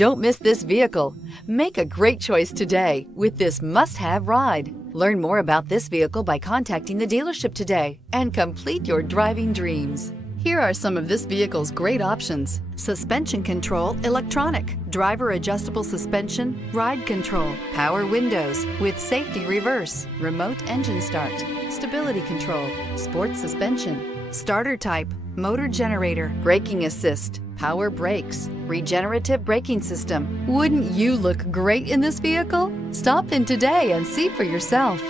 Don't miss this vehicle. Make a great choice today with this must-have ride. Learn more about this vehicle by contacting the dealership today and complete your driving dreams. Here are some of this vehicle's great options: suspension control electronic, driver adjustable suspension, ride control, power windows with safety reverse, remote engine start, stability control, sports suspension, starter type, motor generator, braking assist, power brakes, regenerative braking system. Wouldn't you look great in this vehicle? Stop in today and see for yourself.